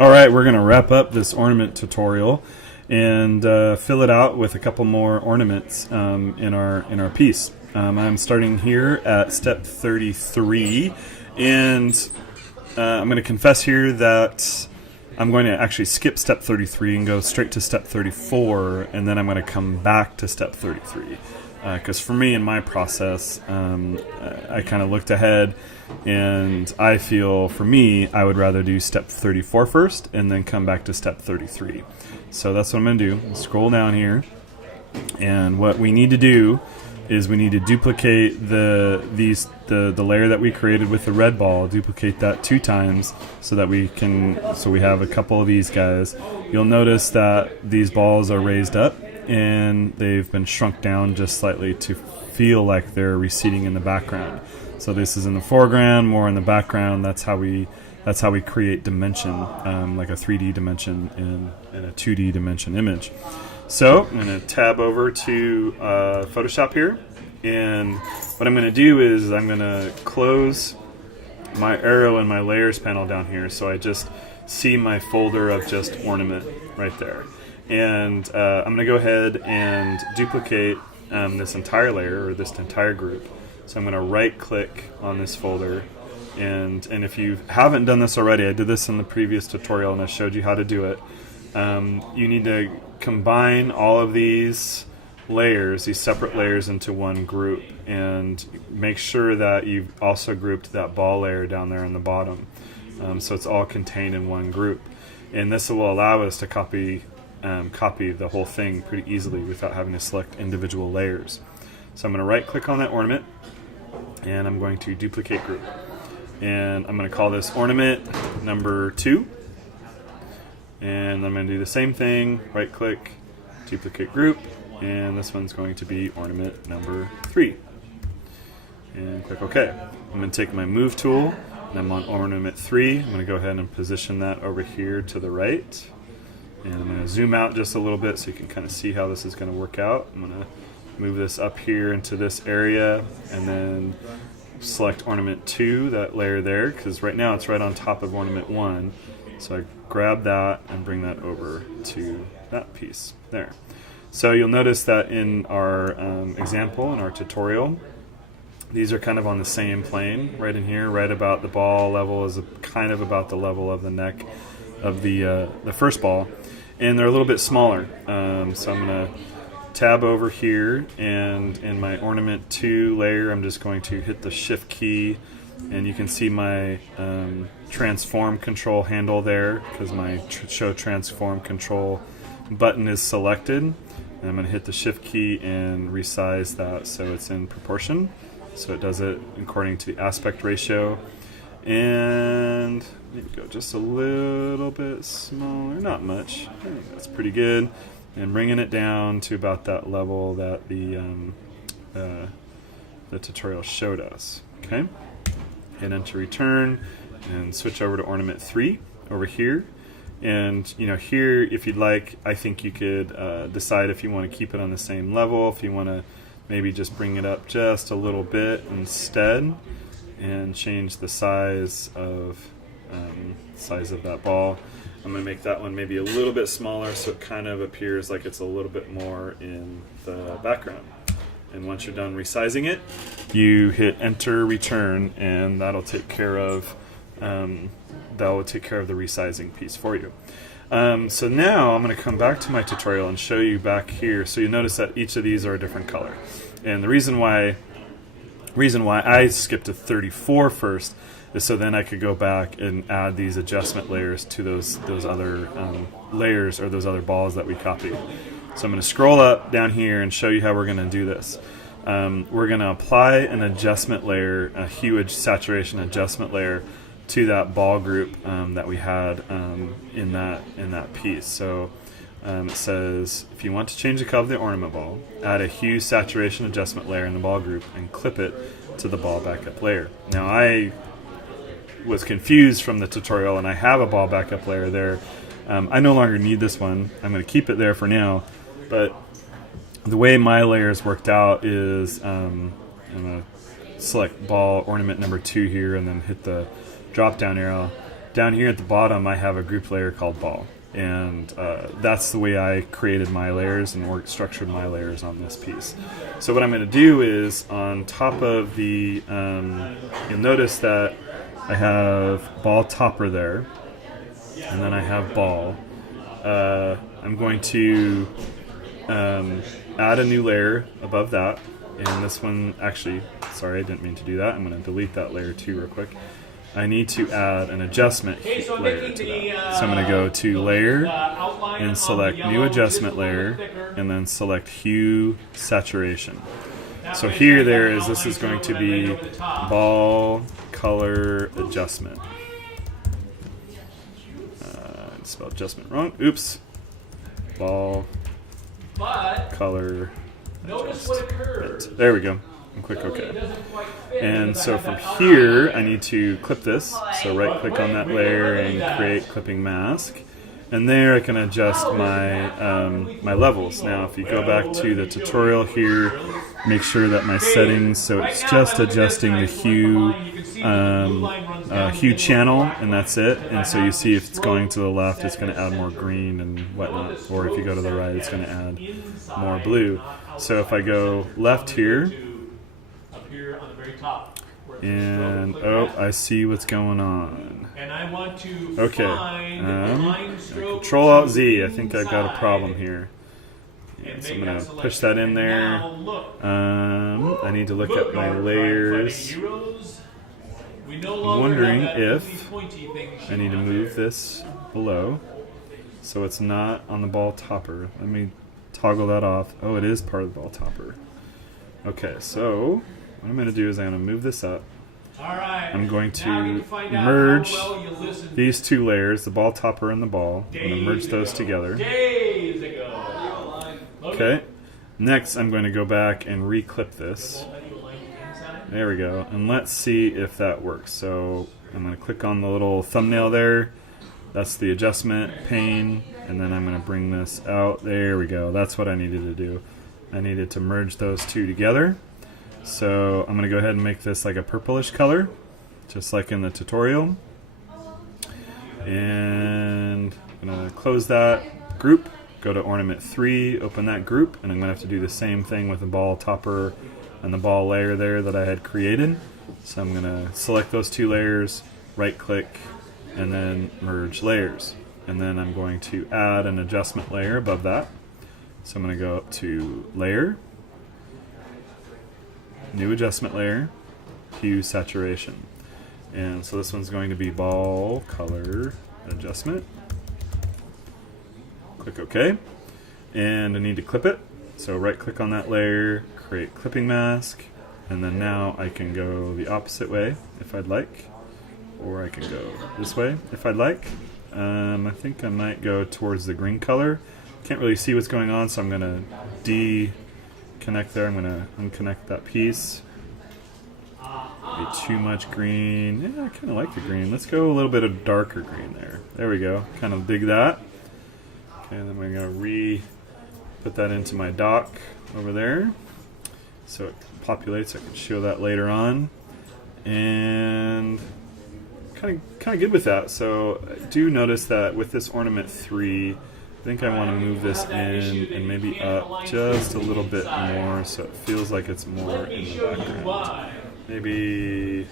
All right, we're going to wrap up this ornament tutorial and fill it out with a couple more ornaments in our piece. I'm starting here at step 33, and I'm going to confess here that I'm going to actually skip step 33 and go straight to step 34, and then I'm going to come back to step 33. Because for me, in my process, I kind of looked ahead, and I feel, for me, I would rather do step 34 first and then come back to step 33. So that's what I'm going to do. Scroll down here, and what we need to do is we need to duplicate the layer that we created with the red ball, duplicate that 2 times so that we have a couple of these guys. You'll notice that these balls are raised up, and they've been shrunk down just slightly to feel like they're receding in the background. So this is in the foreground, more in the background. That's how we create dimension, like a 3D dimension in a 2D dimension image. So I'm going to tab over to Photoshop here, and what I'm going to do is I'm going to close my arrow in my layers panel down here, so I just see my folder of just ornament right there. And I'm going to go ahead and duplicate this entire layer, or this entire group. So I'm going to right click on this folder, and if you haven't done this already, I did this in the previous tutorial and I showed you how to do it. You need to combine all of these layers, these separate layers, into one group, and make sure that you've also grouped that ball layer down there on the bottom, so it's all contained in one group. And this will allow us to copy the whole thing pretty easily without having to select individual layers. So I'm going to right click on that ornament, and I'm going to duplicate group, and I'm going to call this ornament number 2, and I'm going to do the same thing, right click, duplicate group, and this one's going to be ornament number 3, and click OK. I'm going to take my move tool, and I'm on ornament 3. I'm going to go ahead and position that over here to the right. And I'm going to zoom out just a little bit so you can kind of see how this is going to work out. I'm going to move this up here into this area, and then select ornament 2, that layer there, because right now it's right on top of ornament 1. So I grab that and bring that over to that piece there. So you'll notice that in our example, in our tutorial, these are kind of on the same plane right in here, right about the ball level is kind of about the level of the neck of the first ball, and they're a little bit smaller. So I'm going to tab over here, and in my ornament 2 layer, I'm just going to hit the shift key, and you can see my transform control handle there because my show transform control button is selected. And I'm going to hit the shift key and resize that so it's in proportion. So it does it according to the aspect ratio. And maybe go just a little bit smaller, not much. I think that's pretty good. And bringing it down to about that level that the tutorial showed us. Okay. Hit enter return and switch over to ornament 3 over here. And here, if you'd like, I think you could decide if you want to keep it on the same level, if you want to maybe just bring it up just a little bit instead, and change the size of that ball. I'm going to make that one maybe a little bit smaller so it kind of appears like it's a little bit more in the background. And once you're done resizing it, you hit enter return, and that'll take care of the resizing piece for you. So now I'm going to come back to my tutorial and show you back here. So you notice that each of these are a different color, and the reason why I skipped to 34 first is so then I could go back and add these adjustment layers to those other layers, or those other balls that we copied. So I'm going to scroll up down here and show you how we're going to do this. We're going to apply an adjustment layer, a hue saturation adjustment layer, to that ball group that we had in that piece. So it says, if you want to change the color of the ornament ball, add a hue saturation adjustment layer in the ball group and clip it to the ball backup layer. Now I was confused from the tutorial, and I have a ball backup layer there. I no longer need this one. I'm going to keep it there for now, but the way my layers worked out is I'm going to select ball ornament number 2 here, and then hit the drop down arrow, down here at the bottom I have a group layer called ball. And that's the way I created my layers and structured my layers on this piece. So what I'm going to do is on top of the, you'll notice that I have ball topper there, and then I have ball. I'm going to add a new layer above that, and this one, actually, sorry, I didn't mean to do that. I'm going to delete that layer too real quick. I need to add an adjustment layer to that. So I'm going to go to Layer and select New Adjustment Layer, and then select Hue Saturation. So here this is going to be Ball Color Adjustment. I spelled adjustment wrong. Oops. Ball Color Adjustment. There we go. And click OK. And so from here, I need to clip this. So right click on that layer and create clipping mask. And there I can adjust my, my levels. Now if you go back to the tutorial here, make sure that my settings, so it's just adjusting the hue, hue channel, and that's it. And so you see if it's going to the left, it's going to add more green and whatnot. Or if you go to the right, it's going to add more blue. So if I go left here, and oh, I see what's going on. And I want to okay. Control Alt Z. I think I've got a problem here. Yeah, so I'm going to push that in there. I need to look at my layers. I'm wondering if I need to move this below so it's not on the ball topper. Let me toggle that off. Oh, it is part of the ball topper. Okay, so what I'm going to do is I'm going to move this up. I'm going to merge these two layers, the ball topper and the ball. I'm going to merge those together. Okay. Next, I'm going to go back and re-clip this. There we go. And let's see if that works. So I'm going to click on the little thumbnail there. That's the adjustment pane. And then I'm going to bring this out. There we go. That's what I needed to do. I needed to merge those two together. So I'm going to go ahead and make this like a purplish color, just like in the tutorial. And I'm going to close that group, go to Ornament 3, open that group, and I'm going to have to do the same thing with the ball topper and the ball layer there that I had created. So I'm going to select those two layers, right click, and then merge layers. And then I'm going to add an adjustment layer above that. So I'm going to go up to Layer, New Adjustment Layer, Hue Saturation. And so this one's going to be Ball Color Adjustment. Click OK. And I need to clip it. So right click on that layer, create clipping mask, and then now I can go the opposite way if I'd like, or I can go this way if I'd like. I think I might go towards the green color. Can't really see what's going on, so I'm going to deconnect there. I'm going to unconnect that piece. Maybe too much green. Yeah, I kind of like the green. Let's go a little bit of darker green there. There we go. Kind of dig that. Okay, then we're going to put that into my dock over there, so it populates. I can show that later on. And kind of good with that. So I do notice that with this Ornament 3, I think I want to move this in and maybe up just a little bit more so it feels like it's more in the background. Maybe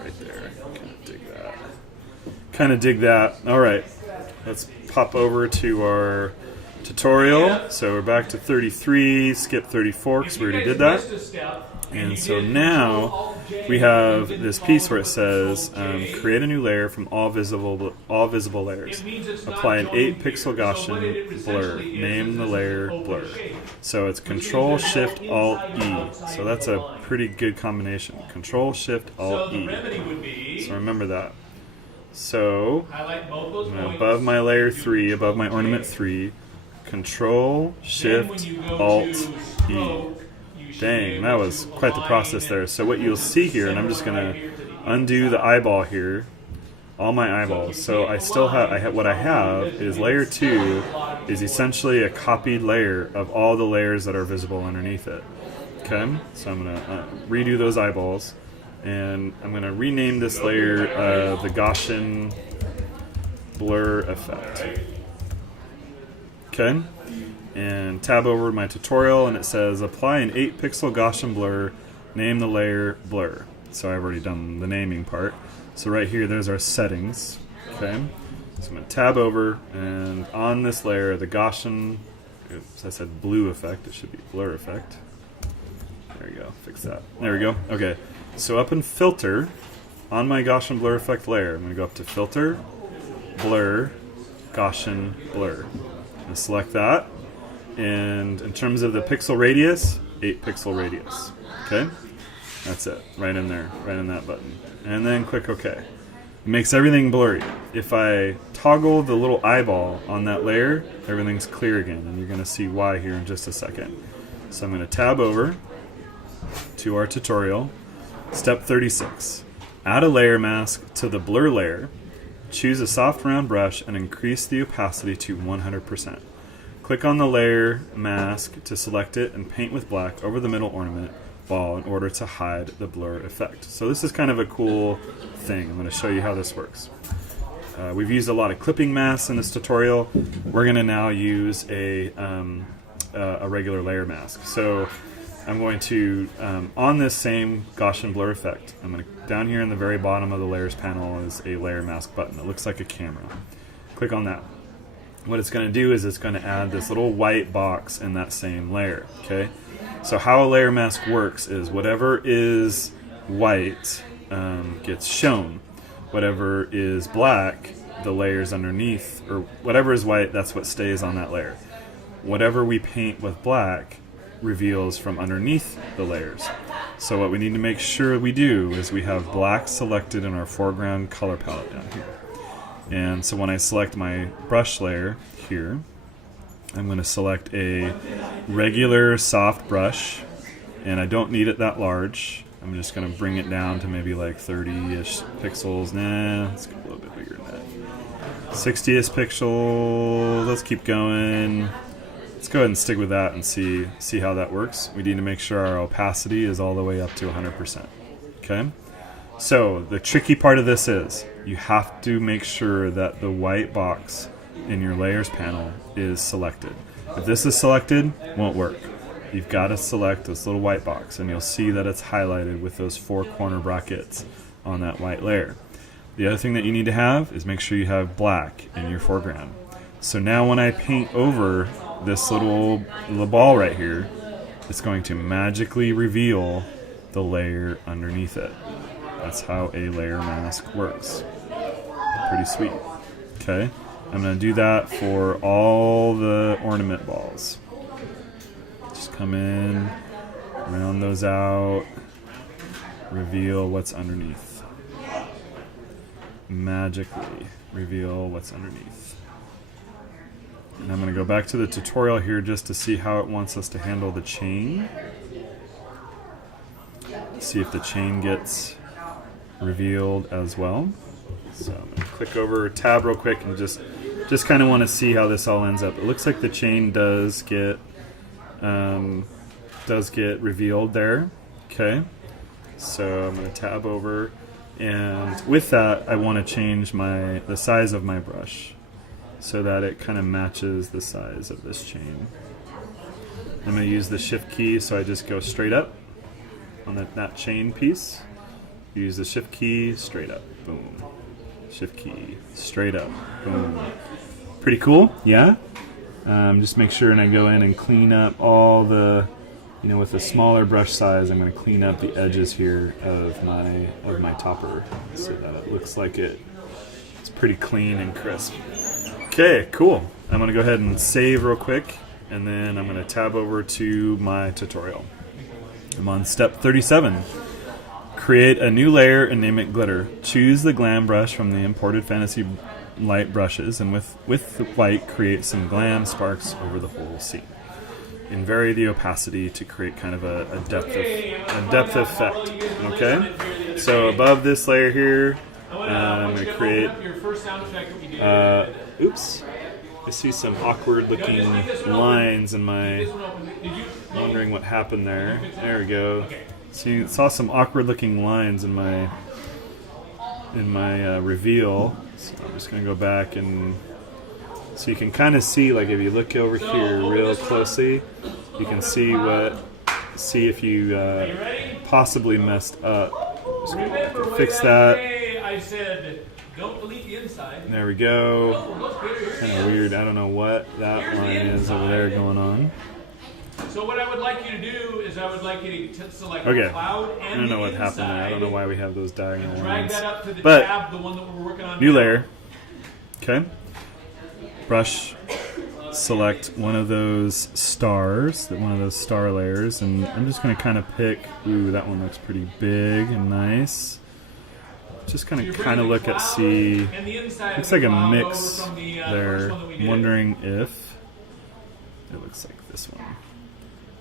right there. Kind of dig that. All right, let's pop over to our tutorial. So we're back to 33, skip 34 because we already did that. And so now we have this piece where it says create a new layer from all visible layers. Apply an 8-pixel Gaussian blur. Name the layer blur. So it's Control Shift Alt E. So that's a pretty good combination. Control Shift Alt E. So remember that. So above my layer 3, above my Ornament 3, Control Shift Alt E. Dang, that was quite the process there. So what you'll see here, and I'm just going to undo the eyeball here, all my eyeballs. So I still have, what I have is layer 2 is essentially a copied layer of all the layers that are visible underneath it. Okay, so I'm going to redo those eyeballs, and I'm going to rename this layer the Gaussian blur effect. Okay, and tab over my tutorial, and it says apply an 8-pixel Gaussian blur, name the layer blur. So I've already done the naming part. So right here, there's our settings. Okay, so I'm going to tab over, and on this layer, the Gaussian, oops, I said blue effect, it should be blur effect. There you go, fix that. There we go. Okay, so up in filter, on my Gaussian blur effect layer, I'm going to go up to filter, blur, Gaussian blur. I'm going to select that, and in terms of the pixel radius, 8-pixel radius. Okay, that's it, right in there, right in that button. And then click OK. It makes everything blurry. If I toggle the little eyeball on that layer, everything's clear again, and you're going to see why here in just a second. So I'm going to tab over to our tutorial. Step 36. Add a layer mask to the blur layer. Choose a soft round brush and increase the opacity to 100%. Click on the layer mask to select it and paint with black over the middle ornament ball in order to hide the blur effect. So this is kind of a cool thing. I'm going to show you how this works. We've used a lot of clipping masks in this tutorial. We're going to now use a regular layer mask. So I'm going to, on this same Gaussian blur effect, I'm going to, down here in the very bottom of the layers panel is a layer mask button. It looks like a camera. Click on that. What it's going to do is it's going to add this little white box in that same layer. Okay. So how a layer mask works is whatever is white gets shown. Whatever is black, the layers underneath, or whatever is white, that's what stays on that layer. Whatever we paint with black reveals from underneath the layers. So what we need to make sure we do is we have black selected in our foreground color palette down here. And so when I select my brush layer here, I'm going to select a regular soft brush, and I don't need it that large. I'm just going to bring it down to maybe like 30-ish pixels. Nah, let's go a little bit bigger than that. 60-ish pixels. Let's keep going. Let's go ahead and stick with that and see how that works. We need to make sure our opacity is all the way up to 100%. Okay? So the tricky part of this is you have to make sure that the white box in your layers panel is selected. If this is selected, it won't work. You've got to select this little white box, and you'll see that it's highlighted with those 4 corner brackets on that white layer. The other thing that you need to have is make sure you have black in your foreground. So now when I paint over this little ball right here, it's going to magically reveal the layer underneath it. That's how a layer mask works. Pretty sweet. Okay, I'm going to do that for all the ornament balls. Just come in, round those out, reveal what's underneath. Magically reveal what's underneath. And I'm going to go back to the tutorial here just to see how it wants us to handle the chain. See if the chain gets revealed as well. So I'm going to click over, tab real quick, and just kind of want to see how this all ends up. It looks like the chain does get revealed there. Okay, so I'm going to tab over, and with that, I want to change the size of my brush so that it kind of matches the size of this chain. I'm going to use the shift key, so I just go straight up on that chain piece. Use the shift key, straight up, boom. Shift key, straight up, boom. Pretty cool, yeah? Just make sure and I go in and clean up all the, with a smaller brush size, I'm going to clean up the edges here of my topper so that it looks like it's pretty clean and crisp. Okay, cool. I'm going to go ahead and save real quick, and then I'm going to tab over to my tutorial. I'm on step 37. Create a new layer and name it glitter. Choose the glam brush from the imported Fantasy Light brushes, and with the white, create some glam sparks over the whole scene. And vary the opacity to create kind of a depth effect. Okay? So above this layer here, I'm going to create... oops. I see some awkward looking lines in my... Wondering what happened there. There we go. Saw some awkward looking lines in my reveal. So I'm just going to go back, and so you can kind of see, like if you look over here real closely, you can see if you possibly messed up. Just gonna fix that. I said, don't delete the inside. There we go. Kind of weird. I don't know what that line is over there going on. So what I would like you to do is I would like you to select Okay. cloud and I don't know what the happened there. I don't know why we have those and diagonal drag lines. that up to the But tab, the one that we're working on new now. layer. Okay. Brush. Select one of those stars, one of those star layers, and I'm just going to kind of pick. Ooh, that one looks pretty big and nice. Just going to kind of look at see. Looks like a mix there. I'm wondering if it looks like this one. I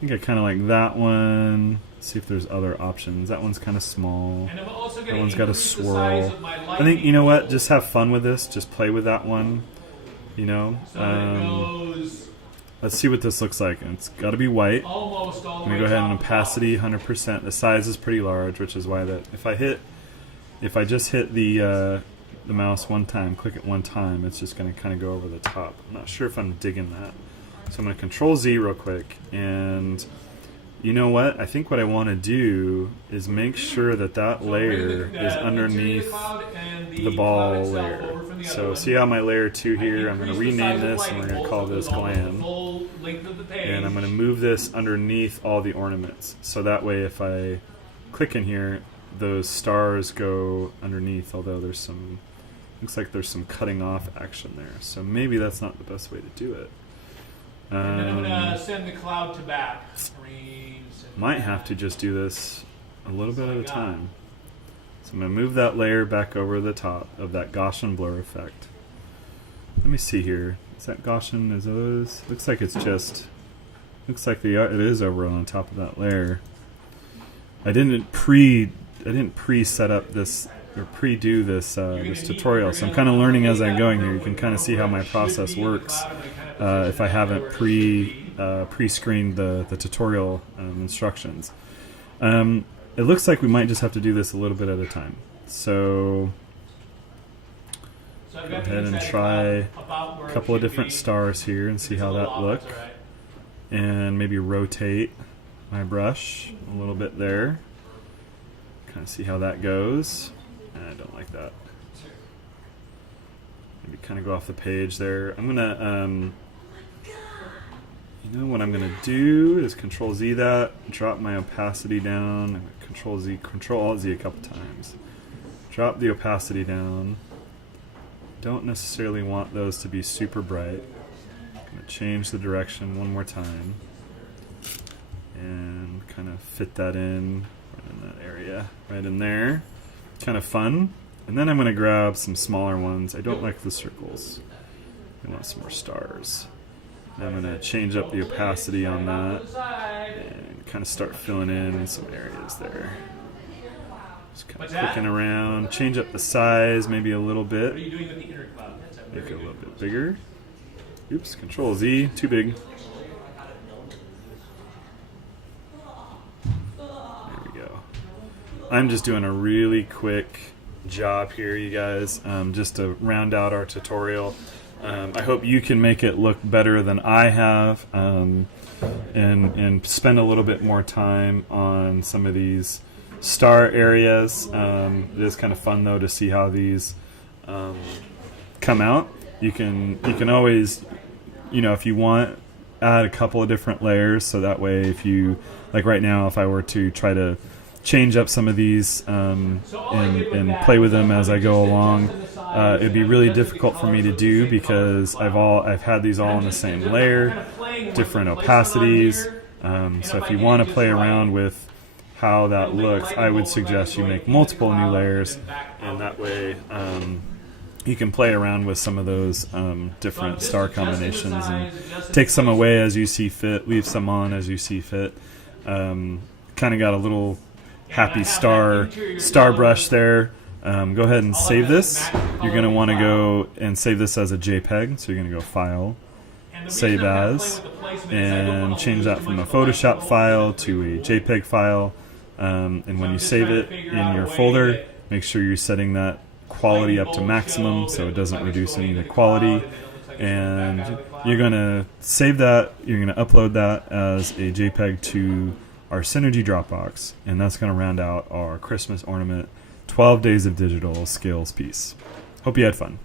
think I kind of like that one. See if there's other options. That one's kind of small. That one's got a swirl. I think, you know what? Just have fun with this. Just play with that one. You know, let's see what this looks like. And it's got to be white. I'm gonna go ahead and opacity 100%. The size is pretty large, which is why that if I just hit the mouse one time, click it one time, it's just gonna kind of go over the top. I'm not sure if I'm digging that, so I'm gonna Control Z real quick. And you know what? I think what I want to do is make sure that that layer is underneath the ball layer. So see how my layer 2 here, I'm going to rename this and we're going to call this gland. And I'm going to move this underneath all the ornaments. So that way if I click in here, those stars go underneath, although there's some, looks like there's some cutting off action there. So maybe that's not the best way to do it. And then I'm going to send the cloud to back. Might have to just do this a little bit at a time. So I'm going to move that layer back over the top of that Gaussian blur effect. Let me see here. Is that Gaussian? Is those? Looks like it's just. Looks like it is over on top of that layer. I didn't pre set up this or pre-do this this tutorial, so I'm kind of learning as I'm going here. You can kind of see how my process works if I haven't pre-screened the tutorial instructions. It looks like we might just have to do this a little bit at a time. So go ahead and try a couple of different stars here and see how that look. And maybe rotate my brush a little bit there. Kind of see how that goes. I don't like that. Maybe kind of go off the page there. I'm gonna you know what I'm going to do is Control Z that, drop my opacity down, Control Z, Control Alt Z a couple times. Drop the opacity down. Don't necessarily want those to be super bright. I'm going to change the direction one more time and kind of fit that in that area, right in there. Kind of fun. And then I'm going to grab some smaller ones. I don't like the circles. I want some more stars. I'm going to change up the opacity on that and kind of start filling in some areas there. Just kind of clicking around, change up the size maybe a little bit. Make it a little bit bigger. Oops, Control Z, too big. There we go. I'm just doing a really quick job here, you guys, just to round out our tutorial. I hope you can make it look better than I have, and spend a little bit more time on some of these star areas. It is kind of fun though to see how these come out. You can always, you know, if you want, add a couple of different layers, so that way if you, like right now, if I were to try to change up some of these and play with them as I go along, it'd be really difficult for me to do because I've had these all in the same layer, different opacities. So if you want to play around with how that looks, I would suggest you make multiple new layers, and that way you can play around with some of those different star combinations and take some away as you see fit, leave some on as you see fit. Kind of got a little happy star brush there. Go ahead and save this. You're going to want to go and save this as a JPEG, so you're going to go File, Save As, and change that from a Photoshop file to a JPEG file. And when you save it in your folder, make sure you're setting that quality up to maximum so it doesn't reduce any of the quality. And you're going to save that, you're going to upload that as a JPEG to our Synergy Dropbox, and that's going to round out our Christmas ornament 12 Days of Digital Scales piece. Hope you had fun.